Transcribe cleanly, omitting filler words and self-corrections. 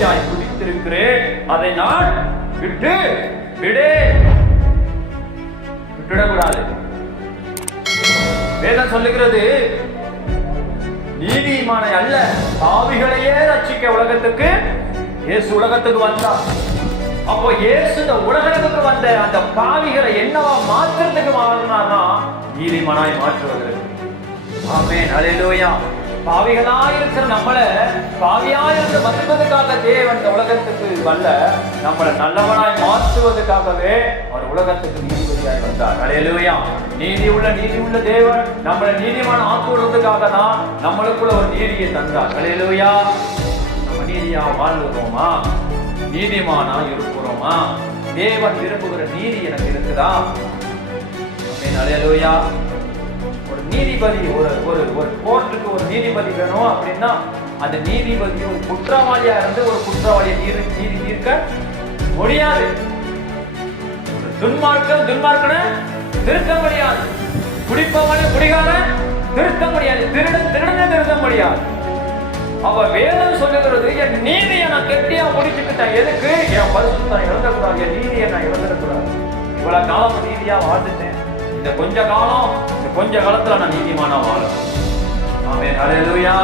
உறுதியாய் பிடித்திருக்கிறேன், அதை நான் விட்டுடக்கூடாது. வேதம் சொல்லுகிறது, நீதிமானை அல்ல பாவிகளையே ரட்சிக்க உலகத்துக்கு இயேசு உலகத்துக்கு வந்தார். அப்போ இயேசு இந்த உலகத்துக்கு வந்த அந்த பாவிகளை என்னவா மாற்றுறதுக்கு மாறினார்னா நீதிமானாய் மாற்றுவதற்கு. ஆமென், அல்லேலூயா. பாவிகளாயிருக்கிற நம்மளை பாவியாயிருந்து மதிப்பதற்காக தேவன் இந்த உலகத்துக்கு வல்ல நம்மளை நல்லவனாய் மாற்றுவதற்காகவே அவர் உலகத்துக்கு நீதிபதியாய் வந்தார். அல்லேலூயா. நீதி உள்ள தேவன் நம்மளை நீதிமான ஆக்குவதற்காக தான் நம்மளுக்குள்ள ஒரு நீதியை தந்தார். அல்லேலூயா. நம்ம நீதியா வாழ்கிறோமா? நீதிமானா இருக்கிறோமா? தேவன் விரும்புகிற நீதி எனக்கு இருக்குதா? அல்லேலூயா. ஒரு நீதிபதி, ஒரு கோர்ட்டுக்கு ஒரு நீதிபதி வேணும் அப்படின்னா அந்த நீதிபதி ஒரு குற்றவாளியா இருந்து ஒரு குற்றவாளியை நீதி தீர்க்க முடியாது. துன்மார்க்கனை திருத்த முடியாது, குடிப்பவனை குடிகாரன் திருத்த முடியாது, திருடனை திருத்த முடியாது. அவ வேதம் சொல்லுகிறது, என் நீதியை நான் கெட்டியா முடிச்சுக்கிட்டேன். எதுக்கு? என் பரிசுத்தம் இழந்தக்கூடாது, என் நீதியை நான் இழந்துடக்கூடாது. இவ்வளவு காலம் நீதியா வாழ்ந்துட்டேன், இந்த கொஞ்ச காலத்துல நான் நீதிமானா வாழணும். ஆமென், அல்லேலூயா.